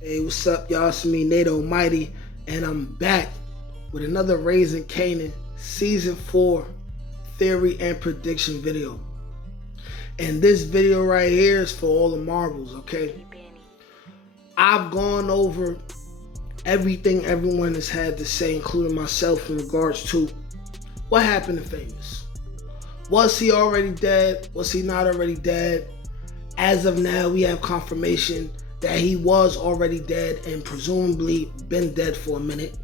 Hey, what's up, y'all? It's me, Nate Almighty, and I'm back with another Raising Kanan Season 4 Theory and Prediction video. And this video right here is for all the marbles, okay? I've gone over everything everyone has had to say, including myself, in regards to what happened to Famous. Was he already dead? Was he not already dead? As of now, we have confirmation that he was already dead and presumably been dead for a minute.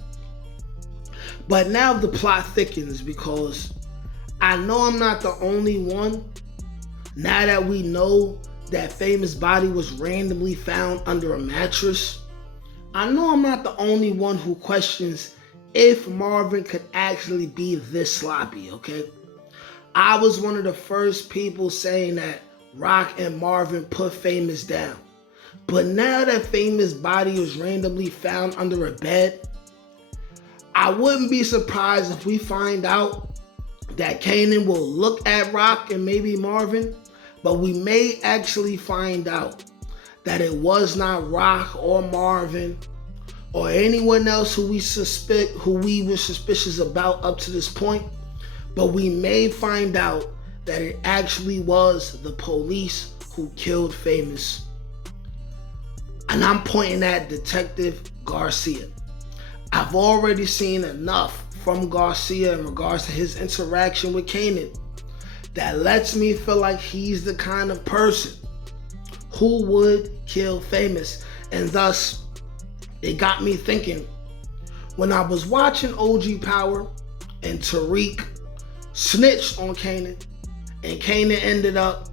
But now the plot thickens because I know I'm not the only one. Now that we know that Famous' body was randomly found under a mattress, I know I'm not the only one who questions if Marvin could actually be this sloppy, okay? I was one of the first people saying that Rock and Marvin put Famous down. But now that Famous' body was randomly found under a bed, I wouldn't be surprised if we find out that Kanan will look at Rock and maybe Marvin, but we may actually find out that it was not Rock or Marvin or anyone else who we were suspicious about up to this point, but we may find out that it actually was the police who killed Famous. And I'm pointing at Detective Garcia. I've already seen enough from Garcia in regards to his interaction with Kanan that lets me feel like he's the kind of person who would kill Famous. And thus, it got me thinking, when I was watching OG Power and Tariq snitched on Kanan, and Kanan ended up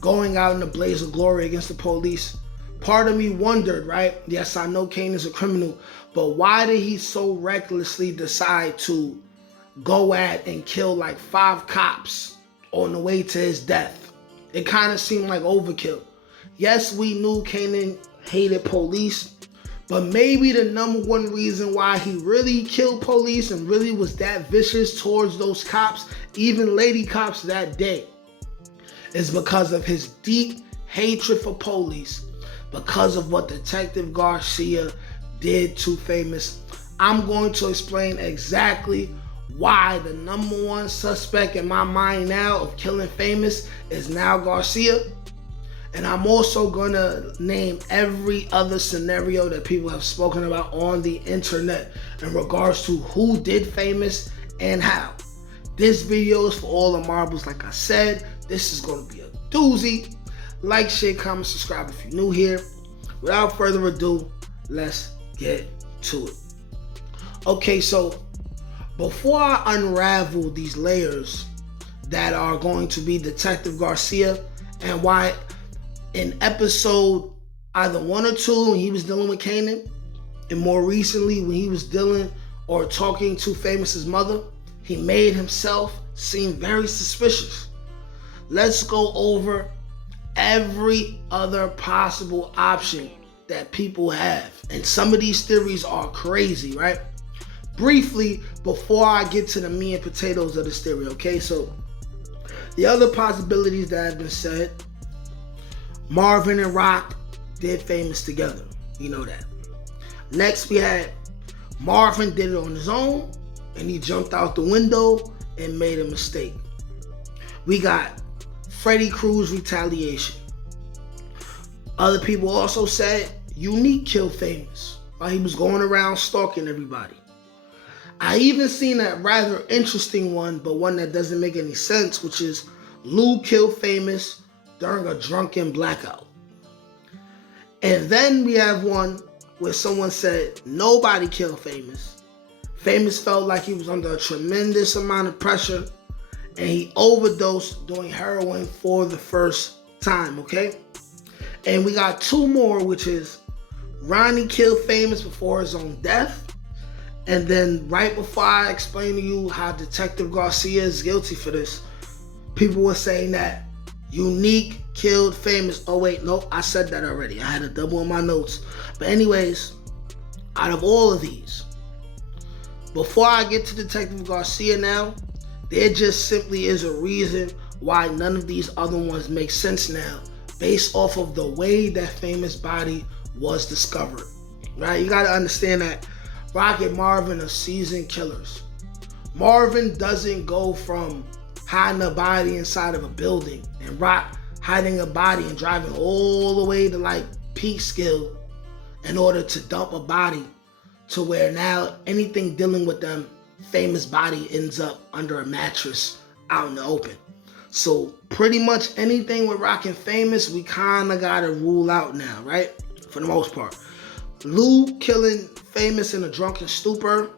going out in a blaze of glory against the police, part of me wondered, right? Yes, I know Kanan's a criminal, but why did he so recklessly decide to go at and kill like 5 cops on the way to his death? It kind of seemed like overkill. Yes, we knew Kanan hated police, but maybe the number one reason why he really killed police and really was that vicious towards those cops, even lady cops that day, is because of his deep hatred for police, because of what Detective Garcia did to Famous. I'm going to explain exactly why the number one suspect in my mind now of killing Famous is now Garcia. And I'm also going to name every other scenario that people have spoken about on the internet in regards to who did Famous and how. This video is for all the marbles. Like I said, this is going to be a doozy. Like, share, comment, subscribe if you're new here. Without further ado, let's get to it. Okay, so before I unravel these layers that are going to be Detective Garcia and why in episode either 1 or 2 when he was dealing with Kanan, and more recently when he was dealing or talking to Famous's mother, he made himself seem very suspicious. Let's go over every other possible option that people have. And some of these theories are crazy, right? Briefly, before I get to the meat and potatoes of this theory, okay? So the other possibilities that have been said: Marvin and Rock did Famous together. You know that. Next, we had Marvin did it on his own and he jumped out the window and made a mistake. We got Freddy Cruz retaliation. Other people also said Unique killed Famous while he was going around stalking everybody. I even seen that rather interesting one, but one that doesn't make any sense, which is Lou killed Famous during a drunken blackout. And then we have one where someone said nobody killed Famous. Famous felt like he was under a tremendous amount of pressure and he overdosed doing heroin for the first time, okay? And we got 2 more, which is Ronnie killed Famous before his own death. And then right before I explain to you how Detective Garcia is guilty for this, people were saying that Unique killed Famous. Oh wait, no, I said that already. I had a double in my notes. But anyways, out of all of these, before I get to Detective Garcia now, there just simply is a reason why none of these other ones make sense now, based off of the way that Famous' body was discovered, right? You got to understand that Rock and Marvin are seasoned killers. Marvin doesn't go from hiding a body inside of a building and Rock hiding a body and driving all the way to like Peekskill in order to dump a body to where now anything dealing with them famous body ends up under a mattress out in the open. So pretty much anything with Rock and Famous, we kind of got to rule out now, right? For the most part. Lou killing Famous in a drunken stupor.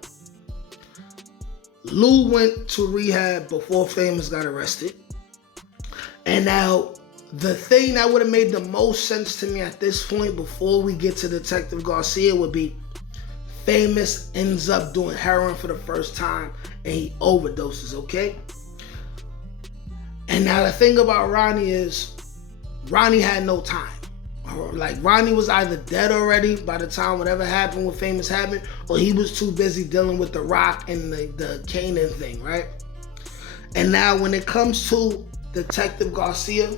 Lou went to rehab before Famous got arrested. And now, the thing that would have made the most sense to me at this point before we get to Detective Garcia would be Famous ends up doing heroin for the first time and he overdoses, okay? And now the thing about Ronnie is, Ronnie had no time. Like, Ronnie was either dead already by the time whatever happened with Famous happened, or he was too busy dealing with the Rock and the Kanan thing, right? And now when it comes to Detective Garcia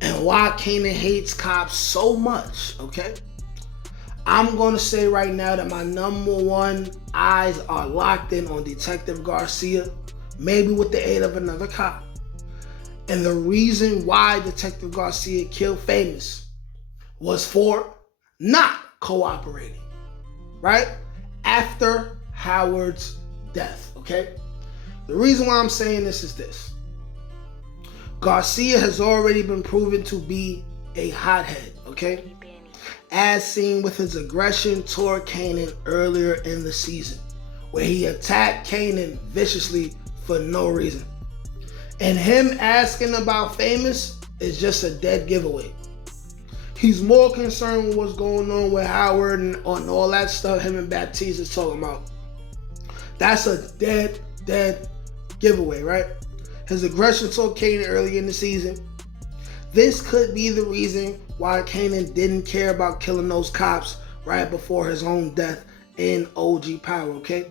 and why Kanan hates cops so much, okay? I'm going to say right now that my number one eyes are locked in on Detective Garcia, maybe with the aid of another cop. And the reason why Detective Garcia killed Famous was for not cooperating, right? After Howard's death, okay? The reason why I'm saying this is this. Garcia has already been proven to be a hothead, okay? As seen with his aggression toward Kanan earlier in the season, where he attacked Kanan viciously for no reason. And him asking about Famous is just a dead giveaway. He's more concerned with what's going on with Howard and on all that stuff him and Baptiste is talking about. That's a dead giveaway, right? His aggression toward Kanan early in the season. This could be the reason why Kanan didn't care about killing those cops right before his own death in OG Power, okay?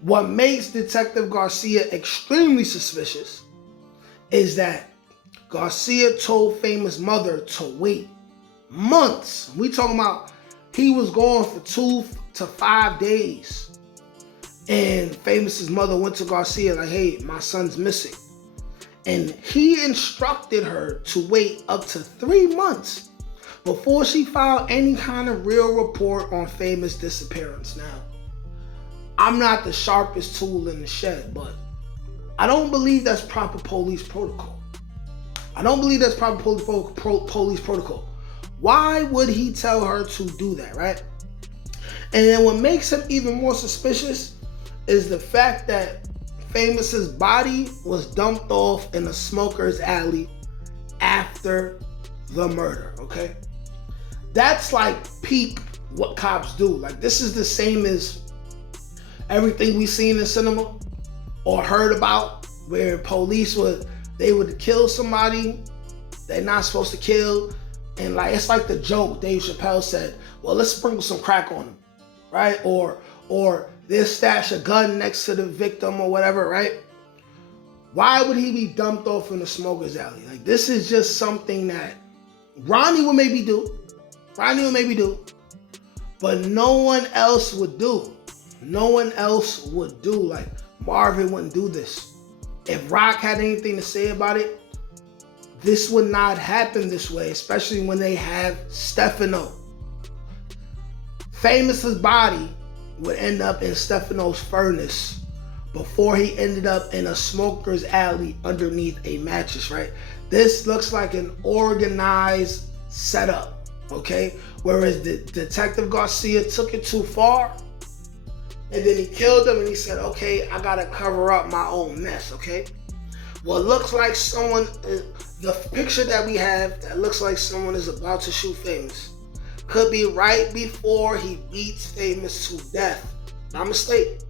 What makes Detective Garcia extremely suspicious is that Garcia told Famous' mother to wait months. We talking about he was gone for 2 to 5 days. And Famous' mother went to Garcia like, hey, my son's missing. And he instructed her to wait up to 3 months before she filed any kind of real report on Famous' disappearance. Now, I'm not the sharpest tool in the shed, but I don't believe that's proper police protocol. I don't believe that's proper police protocol. Why would he tell her to do that, right? And then what makes him even more suspicious is the fact that Famous's body was dumped off in a smoker's alley after the murder, okay? That's like peak what cops do. Like, this is the same as everything we've seen in cinema or heard about where police would kill somebody they're not supposed to kill, and like it's like the joke Dave Chappelle said, well, let's sprinkle some crack on them, right? Or they'll stash a gun next to the victim or whatever, right? Why would he be dumped off in the smoker's alley? Like, this is just something that Ronnie would maybe do, but no one else would do. No one else would do. Like, Marvin wouldn't do this. If Rock had anything to say about it, this would not happen this way, especially when they have Stefano. Famous's body would end up in Stefano's furnace before he ended up in a smoker's alley underneath a mattress, right? This looks like an organized setup, okay? Whereas the Detective Garcia took it too far, and then he killed him and he said, okay, I gotta cover up my own mess, okay? What looks like someone, the picture that we have that looks like someone is about to shoot Famous could be right before he beats Famous to death. Not a mistake.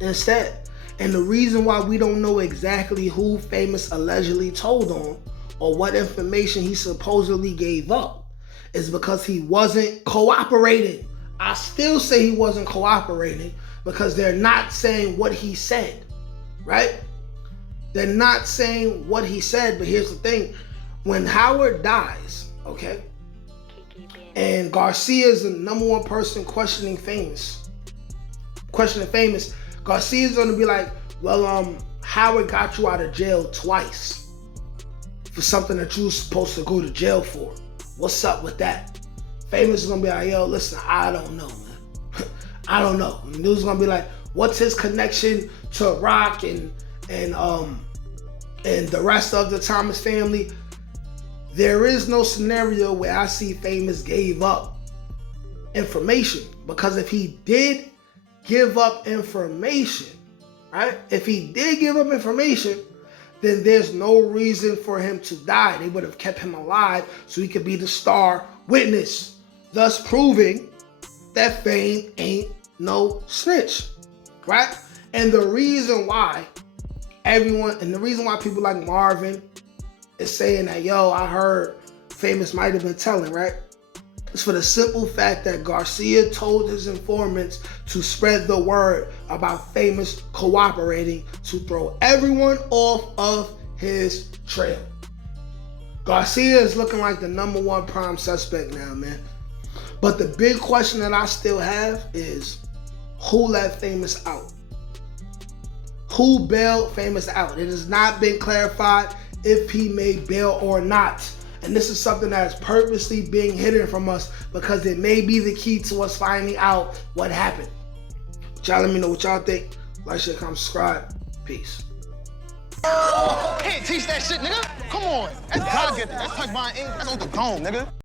Instead. And the reason why we don't know exactly who Famous allegedly told on or what information he supposedly gave up is because he wasn't cooperating. I still say he wasn't cooperating because they're not saying what he said, right? They're not saying what he said, but here's the thing. When Howard dies, okay, And Garcia is the #1 person questioning Famous. Garcia's gonna be like, well, Howard got you out of jail twice for something that you were supposed to go to jail for. What's up with that? Famous is gonna be like, yo, listen, I don't know, man. I don't know. And dude's gonna be like, what's his connection to Rock and the rest of the Thomas family? There is no scenario where I see Famous gave up information, because if he did give up information, right? If he did give up information, then there's no reason for him to die. They would have kept him alive so he could be the star witness, thus proving that Fame ain't no snitch, right? And the reason why people like Marvin is saying that, yo, I heard Famous might have been telling, right? It's for the simple fact that Garcia told his informants to spread the word about Famous cooperating to throw everyone off of his trail. Garcia is looking like the #1 prime suspect now, man. But the big question that I still have is, who let Famous out? Who bailed Famous out? It has not been clarified if he made bail or not. And this is something that is purposely being hidden from us because it may be the key to us finding out what happened. Y'all let me know what y'all think. Like, share, comment, subscribe. Peace. Can't teach that shit, nigga. Come on. That's God-given. That's like buying ink. That's on the dome, nigga.